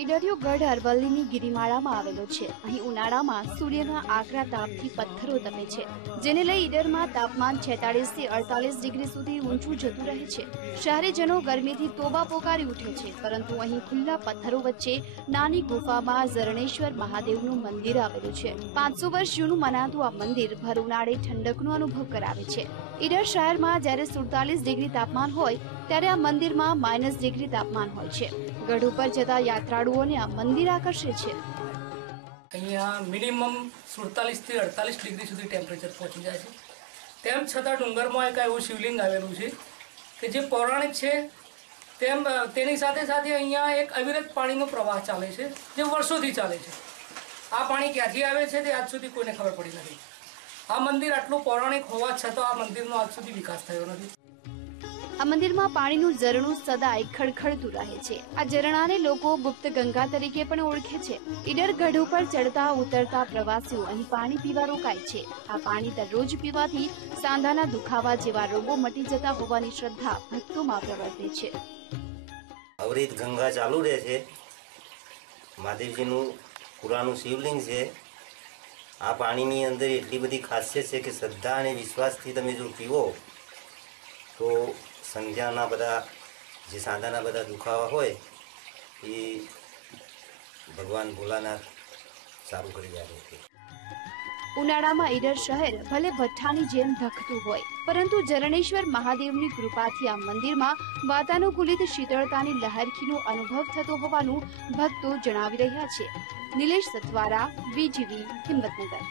ઈડરિયો ગઢ અરવલ્લીની ગિરિમાળામાં આવેલો છે. અહીં ઉનાળામાં સૂર્યના આકરા તાપથી પથ્થરો તપે છે, જેને લઈ ઈડરમાં તાપમાન છેતાળીસથી અડતાલીસ ડિગ્રી સુધી ઊંચું જતું રહે છે. શહેરીજનો ગરમીથી તોબા પોકારી ઉઠે છે, પરંતુ અહીં ખુલ્લા પથ્થરો વચ્ચે નાની ગુફામાં ઝરણેશ્વર મહાદેવનું મંદિર આવેલું છે. પાંચસો વર્ષ જૂનું મનાતું આ મંદિર ભર ઉનાળે ઠંડકનો અનુભવ કરાવે છે. ઈડર શહેરમાં જ્યારે સુડતાલીસ ડિગ્રી તાપમાન હોય ત્યારે આ મંદિરમાં માઇનસ ડિગ્રી તાપમાન હોય છે. ગઢ ઉપર જતા યાત્રાળુઓને આ મંદિર આકર્ષે છે. અહીંયા મિનિમમ સુડતાલીસથી અડતાલીસ ડિગ્રી સુધી ટેમ્પરેચર પહોંચી જાય છે. તેમ છતાં ડુંગરમાં એક એવું શિવલિંગ આવેલું છે કે જે પૌરાણિક છે, તેમ, તેની સાથે સાથે અહીંયા એક અવિરત પાણીનો પ્રવાહ ચાલે છે, જે વર્ષોથી ચાલે છે. આ પાણી ક્યાંથી આવે છે તે આજ સુધી કોઈને ખબર પડી નથી. આ મંદિર આટલું પૌરાણિક હોવા છતાં આ મંદિરનો આજ સુધી વિકાસ થયો નથી. આ મંદિરમાં પાણીનું ઝરણું સદાય ખડખડતું રહે છે. આ ઝરણાને લોકો ગુપ્ત ગંગા તરીકે પણ ઓળખે છે. ઈડર ગઢ ઉપર ચડતા, ઉતરતા પ્રવાસીઓ અહીં પાણી પીવા રોકાય છે. આ પાણી દરરોજ પીવાથી સાંધાના દુખાવા જેવા રોગો મટી જતા હોવાની શ્રદ્ધા ભક્તોમાં પ્રવર્તે છે. અવરિત ગંગા ચાલુ રહે છે. મહાદેવજીનું પુરાનું શિવલિંગ છે. આ પાણીની અંદર એટલી બધી ખાસિયત છે કે શ્રદ્ધા અને વિશ્વાસથી તમે જો પીવો તો સંધ્યાના બધા, જે સાંધાના બધા દુખાવા હોય, એ ભગવાન ભોલાનાથ સારું કરી આપે છે. ઉનાળામાં ઈડર શહેર ભલે ભઠ્ઠાની જેમ ધખતું હોય, પરંતુ જરણેશ્વર મહાદેવની કૃપાથી આ મંદિરમાં વાતાનુકૂલિત શીતળતાની લહેરખીનો અનુભવ થતો હોવાનું ભક્તો જણાવી રહ્યા છે. નિલેશ સથવારા, વીજીવી, હિંમતનગર.